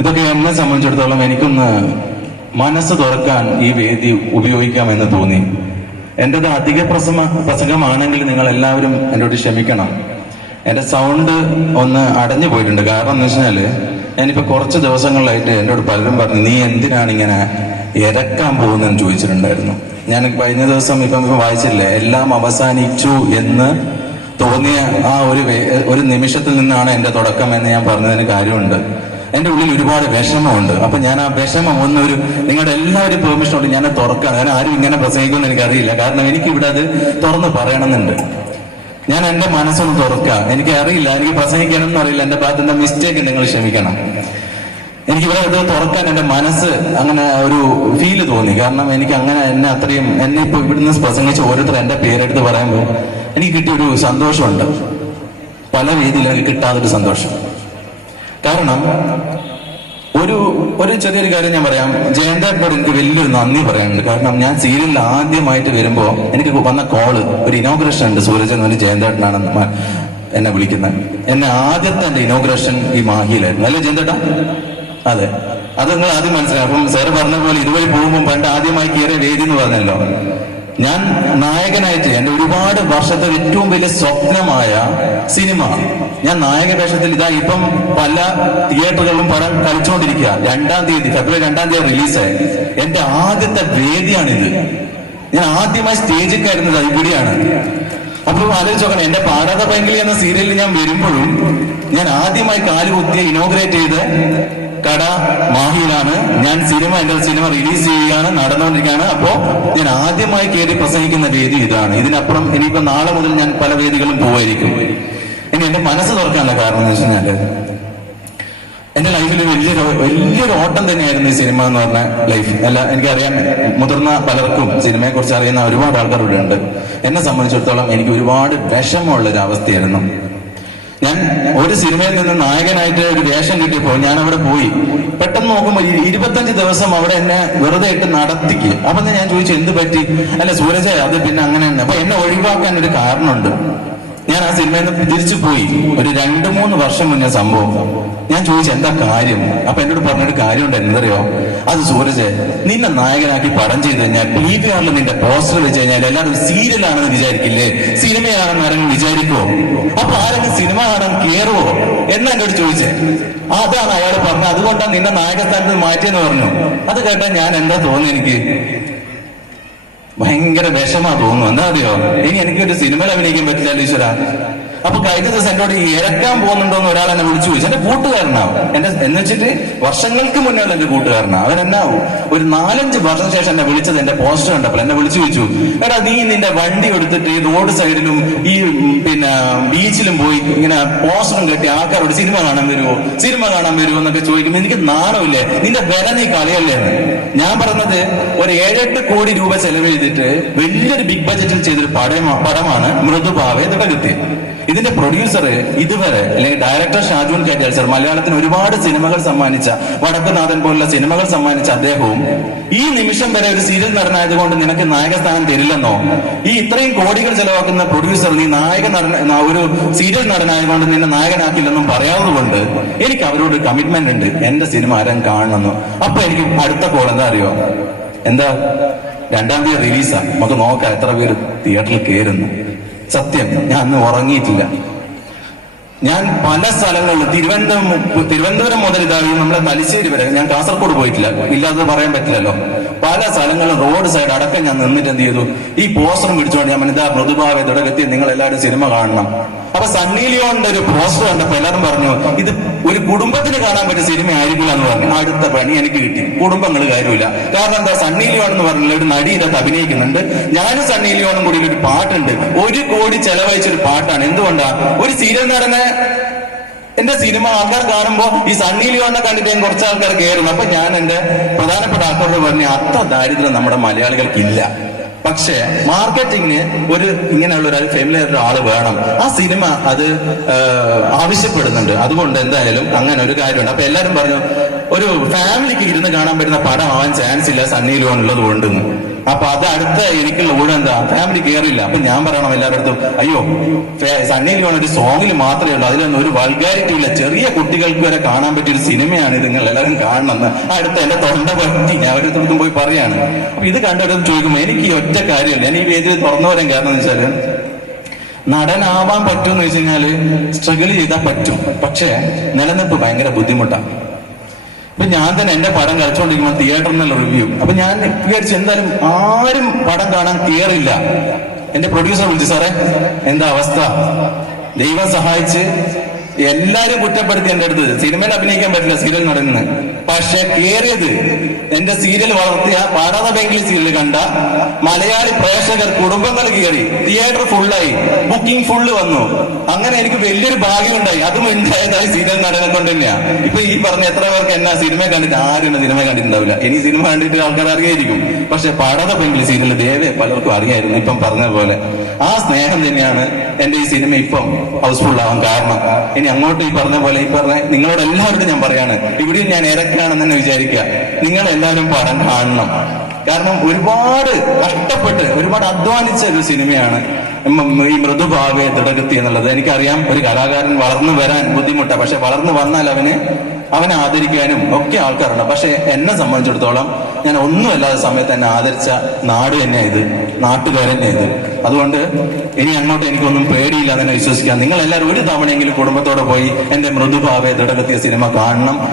ഇതൊക്കെ എന്നെ സംബന്ധിച്ചിടത്തോളം എനിക്കൊന്ന് മനസ്സ് തുറക്കാൻ ഈ വേദി ഉപയോഗിക്കാമെന്ന് തോന്നി. എന്റെത് അധിക പ്രസംഗ പ്രസംഗമാണെങ്കിൽ നിങ്ങൾ എല്ലാവരും എന്നോട് ക്ഷമിക്കണം. എന്റെ സൗണ്ട് ഒന്ന് അടഞ്ഞു പോയിട്ടുണ്ട്. കാരണം എന്ന് വെച്ചാൽ ഞാനിപ്പോൾ കുറച്ച് ദിവസങ്ങളിലായിട്ട് എന്നോട് പലരും പറഞ്ഞു നീ എന്തിനാണ് ഇങ്ങനെ ഇരക്കാൻ പോകുന്നതെന്ന് ചോദിച്ചിട്ടുണ്ടായിരുന്നു. ഞാൻ കഴിഞ്ഞ ദിവസം ഇപ്പം ഇപ്പം വായിച്ചില്ലേ എല്ലാം അവസാനിച്ചു എന്ന് തോന്നിയ ആ ഒരു ഒരു നിമിഷത്തിൽ നിന്നാണ് എന്റെ തുടക്കം എന്ന് ഞാൻ പറഞ്ഞതിന് കാര്യമുണ്ട്. എന്റെ ഉള്ളിൽ ഒരുപാട് വിഷമമുണ്ട്. അപ്പൊ ഞാൻ ആ വിഷമം ഒരു നിങ്ങളുടെ എല്ലാവരും പെർമിഷൻ ഉണ്ട് ഞാൻ തുറക്കണം. ഞാൻ ആരും ഇങ്ങനെ പ്രസംഗിക്കുമെന്ന് എനിക്കറിയില്ല. കാരണം എനിക്ക് ഇവിടെ അത് തുറന്ന് പറയണമെന്നുണ്ട്. ഞാൻ എന്റെ മനസ്സൊന്ന് തുറക്കാം. എനിക്ക് അറിയില്ല. എനിക്ക് പ്രസംഗിക്കാനൊന്നും അറിയില്ല. എന്റെ ഭാഗത്ത് എന്താ മിസ്റ്റേക്ക് നിങ്ങൾ ക്ഷമിക്കണം. എനിക്ക് ഇവിടെ ഇത് തുറക്കാൻ എന്റെ മനസ്സ് അങ്ങനെ ഒരു ഫീൽ തോന്നി. കാരണം എനിക്ക് അങ്ങനെ എന്നെ അത്രയും എന്നെ ഇപ്പൊ ഇവിടുന്ന് പ്രസംഗിച്ച ഓരോരുത്തർ എന്റെ പേരെടുത്ത് പറയുമ്പോൾ എനിക്ക് കിട്ടിയൊരു സന്തോഷമുണ്ട്. പല രീതിയിൽ എനിക്ക് കിട്ടാത്തൊരു സന്തോഷം. കാരണം ഒരു ഒരു ചെറിയൊരു കാര്യം ഞാൻ പറയാം. ജയന്തേട്ടനോട് എനിക്ക് വലിയൊരു നന്ദി പറയാനുണ്ട്. കാരണം ഞാൻ സീരിയലിൽ ആദ്യമായിട്ട് വരുമ്പോൾ എനിക്ക് വന്ന കോൾ ഒരു ഇനോഗ്രേഷൻ ഉണ്ട്. സൂരജ് പറഞ്ഞ ജയന്തേട്ടനാണ് എന്നെ വിളിക്കുന്നത് എന്നെ ആദ്യത്തെ എന്റെ ഇനോഗ്രേഷൻ ഈ മാഹിയിലായിരുന്നു. അല്ലേ ജയന്തേട്ടാ? അതെ. അത് നിങ്ങൾ ആദ്യം മനസ്സിലാക്കും സാറ് പറഞ്ഞ പോലെ ഇതുവഴി പോകുമ്പോൾ പണ്ട് ആദ്യമായി കയറിയ വേദി എന്ന് പറഞ്ഞല്ലോ. ഞാൻ നായകനായിട്ട് എന്റെ ഒരുപാട് വർഷത്തെ ഏറ്റവും വലിയ സ്വപ്നമായ സിനിമ. ഞാൻ നായക വേഷത്തിൽ ഇതാ ഇപ്പം പല തിയേറ്ററുകളിലും പടം കളിച്ചുകൊണ്ടിരിക്കുക. രണ്ടാം തീയതി ഫെബ്രുവരി രണ്ടാം തീയതി റിലീസായി എന്റെ ആദ്യത്തെ വേദിയാണിത്. ഞാൻ ആദ്യമായി സ്റ്റേജിൽ കയറുന്നത് ഇവിടെയാണ്. അപ്പോൾ ആലോചിച്ച് നോക്കണം എന്റെ പാരാത പൈങ്കിളി എന്ന സീരിയലിൽ ഞാൻ വരുമ്പോഴും ഞാൻ ആദ്യമായി കാലുകുത്തിയ ഇനോഗ്രേറ്റ് ചെയ്ത് കട മാഹിയിലാണ്. ഞാൻ സിനിമ എന്റെ സിനിമ റിലീസ് ചെയ്യുകയാണ് നടന്നുകൊണ്ടിരിക്കുകയാണ്. അപ്പോ ഞാൻ ആദ്യമായി കയറി പ്രസംഗിക്കുന്ന വേദി ഇതാണ്. ഇതിനപ്പുറം ഇനിയിപ്പോ നാളെ മുതൽ ഞാൻ പല വേദികളും പോവായിരിക്കും. ഇനി എന്റെ മനസ്സ് തുറക്കാനുള്ള കാരണം എന്ന് വെച്ച് കഴിഞ്ഞാൽ എന്റെ ലൈഫിൽ വലിയൊരു വലിയൊരു ഓട്ടം തന്നെയായിരുന്നു ഈ സിനിമ എന്ന് പറഞ്ഞ ലൈഫ് അല്ല എനിക്കറിയാൻ മുതിർന്ന പലർക്കും സിനിമയെ കുറിച്ച് അറിയുന്ന ഒരുപാട് ആൾക്കാർ ഇവിടെ ഉണ്ട് എന്നെ സംബന്ധിച്ചിടത്തോളം എനിക്ക് ഒരുപാട് വിഷമമുള്ള ഒരു അവസ്ഥയായിരുന്നു ഞാൻ ഒരു സിനിമയിൽ നിന്ന് നായകനായിട്ട് ഒരു വേഷം കിട്ടിയപ്പോൾ ഞാൻ അവിടെ പോയി. പെട്ടെന്ന് നോക്കുമ്പോൾ ഇരുപത്തഞ്ച് ദിവസം അവിടെ എന്നെ വെറുതെ ഇട്ട് നടത്തിക്ക്. അപ്പൊ ഞാൻ ചോദിച്ചു എന്ത് പറ്റി? അല്ല സൂരജ് അത് പിന്നെ അങ്ങനെ തന്നെ അപ്പൊ എന്നെ ഒഴിവാക്കാൻ ഒരു കാരണമുണ്ട്. ഞാൻ ആ സിനിമയിൽ നിന്ന് തിരിച്ചു പോയി. ഒരു രണ്ട് മൂന്ന് വർഷം മുന്നേ സംഭവം. ഞാൻ ചോദിച്ചു എന്താ കാര്യം? അപ്പൊ എന്നോട് പറഞ്ഞൊരു കാര്യമുണ്ട് എന്തറിയോ അത് സൂരജ് നിന്നെ നായകനാക്കി പടം ചെയ്ത് കഴിഞ്ഞാൽ ടി വി ആറിൽ നിന്റെ പോസ്റ്റർ വെച്ച് കഴിഞ്ഞാൽ എല്ലാവരും സീരിയലാണെന്ന് വിചാരിക്കില്ലേ? സിനിമയാണെന്ന് ആരെങ്കിലും വിചാരിക്കുവോ? അപ്പൊ ആരെങ്കിലും സിനിമ കാണാൻ കയറുമോ എന്നാ എന്നോട് ചോദിച്ചേ. അതാണ് അയാൾ പറഞ്ഞത്. അതുകൊണ്ടാണ് നിന്നെ നായകസ്ഥാനത്ത് മാറ്റിയെന്ന് പറഞ്ഞു. അത് കേട്ടാൽ ഞാൻ എന്താ തോന്നുന്നു എനിക്ക്? ഭയങ്കര വിഷമാ തോന്നുന്നു. എന്താ അറിയോ? ഇനി എനിക്കൊരു സിനിമയിൽ അഭിനയിക്കാൻ പറ്റില്ല ഈശ്വര. അപ്പൊ കഴിഞ്ഞ ദിവസം എന്നോട് ഈ ഇറക്കാൻ പോകുന്നുണ്ടോ എന്ന് ഒരാൾ എന്നെ വിളിച്ചു. ചോദിച്ചു എന്റെ കൂട്ടുകാരനാവും എന്റെ എന്ന് വെച്ചിട്ട് വർഷങ്ങൾക്ക് മുന്നേ ഉള്ള എന്റെ കൂട്ടുകാരനാ. അവൻ എന്നാ ഒരു നാലഞ്ച് വർഷം ശേഷം എന്നെ വിളിച്ചത് എന്റെ പോസ്റ്റർ കണ്ടപ്പോൾ. എന്നെ വിളിച്ചു ചോദിച്ചു എടാ നീ നിന്റെ വണ്ടി എടുത്തിട്ട് ഈ റോഡ് സൈഡിലും ഈ പിന്നെ ബീച്ചിലും പോയി ഇങ്ങനെ പോസ്റ്ററും കെട്ടി ആൾക്കാരോട് സിനിമ കാണാൻ വരുമോ സിനിമ കാണാൻ വരുമോ എന്നൊക്കെ ചോദിക്കുമ്പോൾ എനിക്ക് നാണമില്ലേ? നിന്റെ വില നീ കളയല്ലേ? ഞാൻ പറഞ്ഞത് ഒരു ഏഴെട്ട് കോടി രൂപ ചെലവ് ചെയ്തിട്ട് വലിയൊരു ബിഗ് ബജറ്റിൽ ചെയ്തൊരു പടം പടമാണ് മൃദുഭാവെ കിട്ടി ഇതിന്റെ പ്രൊഡ്യൂസർ ഇതുവരെ അല്ലെങ്കിൽ ഡയറക്ടർ ഷാജുൻ കേറ്റാൽ സർ മലയാളത്തിന് ഒരുപാട് സിനിമകൾ സമ്മാനിച്ച വടക്കുനാഥൻ പോലുള്ള സിനിമകൾ സമ്മാനിച്ച അദ്ദേഹവും ഈ നിമിഷം വരെ ഒരു സീരിയൽ നടനായത് കൊണ്ട് നിനക്ക് നായക സ്ഥാനം തരില്ലെന്നോ? ഈ ഇത്രയും കോടികൾ ചെലവാക്കുന്ന പ്രൊഡ്യൂസർ നീ നായക നടന ഒരു സീരിയൽ നടനായതുകൊണ്ട് നിന്നെ നായകനാക്കില്ലെന്നും പറയാവുന്നതുകൊണ്ട് എനിക്ക് അവരോട് കമ്മിറ്റ്മെന്റ് ഉണ്ട്. എന്റെ സിനിമ ആരും കാണണമെന്നു അപ്പൊ എനിക്ക് അടുത്ത കോൾ എന്താ അറിയോ? എന്താ? രണ്ടാം തീയതി റിലീസാ നമുക്ക് നോക്കാം എത്ര പേര് തിയേറ്ററിൽ കയറുന്നു. സത്യം ഞാൻ അന്ന് ഉറങ്ങിയിട്ടില്ല. ഞാൻ പല സ്ഥലങ്ങളിലും തിരുവനന്തപുരം തിരുവനന്തപുരം മുതൽ ഇതായി നമ്മുടെ തലശ്ശേരി വരെ ഞാൻ കാസർഗോഡ് പോയിട്ടില്ല. ഇല്ലാതെ പറയാൻ പറ്റില്ലല്ലോ. പല സ്ഥലങ്ങളിലും റോഡ് സൈഡ് അടക്കം ഞാൻ നിന്നിട്ട് എന്ത് ചെയ്തു? ഈ പോസ്റ്റർ പിടിച്ചുകൊണ്ട് ഞാൻ ഇതാ മൃദുഭാവെ തുടക്കത്തി നിങ്ങൾ എല്ലാവരും സിനിമ കാണണം. അപ്പൊ സണ്ണി ലിയോണിന്റെ ഒരു പോസ്റ്റർ കണ്ടപ്പോ എല്ലാവരും പറഞ്ഞു ഇത് ഒരു കുടുംബത്തിന് കാണാൻ പറ്റിയ സിനിമ ആയിരിക്കില്ല എന്ന് പറഞ്ഞു. അടുത്ത പണി എനിക്ക് കിട്ടി. കുടുംബങ്ങൾ കാര്യമില്ല. കാരണം എന്താ? സണ്ണി ലിയോൺ എന്ന് പറഞ്ഞ ഒരു നടി ഇതൊക്കെ അഭിനയിക്കുന്നുണ്ട്. ഞാനും സണ്ണി ലിയോണും കൂടി ഒരു പാട്ടുണ്ട്. ഒരു കോടി ചെലവഴിച്ചൊരു പാട്ടാണ്. എന്തുകൊണ്ടാ? ഒരു സീരിയൽ നടനെ എന്റെ സിനിമ ആൾക്കാർ കാണുമ്പോ ഈ സണ്ണി ലിയോണിനെ കണ്ടിട്ട് ഞാൻ കുറച്ച് ആൾക്കാർ കയറുന്നു അപ്പൊ ഞാൻ എന്റെ പ്രധാനപ്പെട്ട ആൾക്കാരോട് പറഞ്ഞു അത്ര ദാരിദ്ര്യം നമ്മുടെ മലയാളികൾക്ക് ഇല്ല. പക്ഷേ മാർക്കറ്റിങ്ങിന് ഒരു ഇങ്ങനെയുള്ള ഒരു ഫെമിലിയർ ആൾ വേണം. ആ സിനിമ അത് ആവശ്യപ്പെടുന്നുണ്ട്. അതുകൊണ്ട് എന്തായാലും അങ്ങനെ ഒരു കാര്യമുണ്ട്. അപ്പൊ എല്ലാരും പറഞ്ഞു ഒരു ഫാമിലിക്ക് ഇരുന്ന് കാണാൻ പറ്റുന്ന പടം ആവാൻ ചാൻസ് ഇല്ല സണ്ണി ലിയോൺ ഉള്ളത് കൊണ്ടെന്ന് അപ്പൊ അത് അടുത്ത എനിക്കുള്ള ഊഴം എന്താ? ഫാമിലി കയറില്ല അപ്പൊ ഞാൻ പറയണം എല്ലാവരുടെ അയ്യോ സണ്ണി ലിയോൺ ഒരു സോങ്ങിൽ മാത്രമേ ഉള്ളൂ. അതിലൊന്നും ഒരു വൾഗാരിറ്റി ഇല്ല. ചെറിയ കുട്ടികൾക്ക് വരെ കാണാൻ പറ്റിയ ഒരു സിനിമയാണ് ഇത് നിങ്ങൾ എല്ലാവരും കാണണമെന്ന് അടുത്ത എന്റെ തൊണ്ട പറ്റി. ഞാൻ അവരുടെ പോയി പറയാണ്. അപ്പൊ ഇത് കണ്ടിടത്തും ചോദിക്കുമ്പോൾ എനിക്ക് ഈ ഒറ്റ കാര്യമില്ല. ഞാൻ ഈ വേദിയിൽ തുറന്നു വരാൻ കാരണം എന്ന് വെച്ചാൽ നടനാവാൻ പറ്റുമെന്ന് വെച്ച് കഴിഞ്ഞാൽ സ്ട്രഗിൾ ചെയ്താൽ പറ്റും. പക്ഷേ നിലനിൽപ്പ് ഭയങ്കര ബുദ്ധിമുട്ടാണ് ഇപ്പൊ ഞാൻ തന്നെ എന്റെ പടം തിയേറ്ററിൽ തിയേറ്ററിനുള്ള റിവ്യൂ അപ്പൊ ഞാൻ വിചാരിച്ചു എന്തായാലും ആരും പടം കാണാൻ കയറില്ല എന്റെ പ്രൊഡ്യൂസർ വിളിച്ചു സാറേ എന്താ അവസ്ഥ? ദൈവം സഹായിച്ച് എല്ലാരും കുറ്റപ്പെടുത്തി എന്റെ അടുത്ത്. സിനിമയിൽ അഭിനയിക്കാൻ പറ്റില്ല സീരിയൽ നടന്ന് പക്ഷെ കേറിയത് എന്റെ സീരിയൽ വളർത്തിയ പാടാത ബാങ്കിൽ സീരിയൽ കണ്ട മലയാളി പ്രേക്ഷകർ കുടുംബങ്ങൾ കയറി. തിയേറ്റർ ഫുള്ളായി ബുക്കിംഗ് ഫുള്ള് വന്നു. അങ്ങനെ എനിക്ക് വലിയൊരു ഭാഗ്യം ഉണ്ടായി അതും ഉണ്ടായതായി സീരിയൽ നടനെ കൊണ്ട് തന്നെയാ. ഇപ്പൊ ഈ പറഞ്ഞ എത്ര പേർക്ക് എന്നാ സിനിമ കണ്ടിട്ട് ആരും സിനിമ കണ്ടിട്ടുണ്ടാവില്ല. ഇനി സിനിമ കണ്ടിട്ട് ആൾക്കാർ അറിയായിരിക്കും. പക്ഷെ പാടാത ബാങ്കിൽ സീരിയൽ ദേവേ പലർക്കും അറിയായിരുന്നു. ഇപ്പം പറഞ്ഞ പോലെ. ആ സ്നേഹം തന്നെയാണ് എന്റെ ഈ സിനിമ ഇപ്പം ഹൗസ്ഫുൾ ആവാൻ കാരണം. ഇനി അങ്ങോട്ട് ഈ പറഞ്ഞ പോലെ ഈ പറഞ്ഞ നിങ്ങളോട് എല്ലാവരോടും ഞാൻ പറയാണ് ഇവിടെയും ഞാൻ ഇരക്കാണെന്ന് തന്നെ വിചാരിക്കുക. നിങ്ങൾ എല്ലാവരും പടം കാണണം. കാരണം ഒരുപാട് കഷ്ടപ്പെട്ട് ഒരുപാട് അധ്വാനിച്ച ഒരു സിനിമയാണ്. ഈ മൃദുഭാവയെ ദൃഢഗത്തി എന്നുള്ളത്. എനിക്കറിയാം ഒരു കലാകാരൻ വളർന്നു വരാൻ ബുദ്ധിമുട്ടാണ്. പക്ഷെ വളർന്നു വന്നാൽ അവന് അവനെ ആദരിക്കാനും ഒക്കെ ആൾക്കാരുണ്ട്. പക്ഷെ എന്നെ സംബന്ധിച്ചിടത്തോളം ഞാൻ ഒന്നുമല്ലാത്ത സമയത്ത് എന്നെ ആദരിച്ച നാട് തന്നെ ഇത്. നാട്ടുകാരൻ തന്നെ ഇത്. അതുകൊണ്ട് ഇനി അങ്ങോട്ട് എനിക്കൊന്നും പേടിയില്ല എന്ന് വിശ്വസിക്കാം. നിങ്ങൾ എല്ലാവരും ഒരു തവണയെങ്കിലും കുടുംബത്തോടെ പോയി എന്റെ മൃദുഭാവയെ ദൃഢഗത്തിയ സിനിമ കാണണം.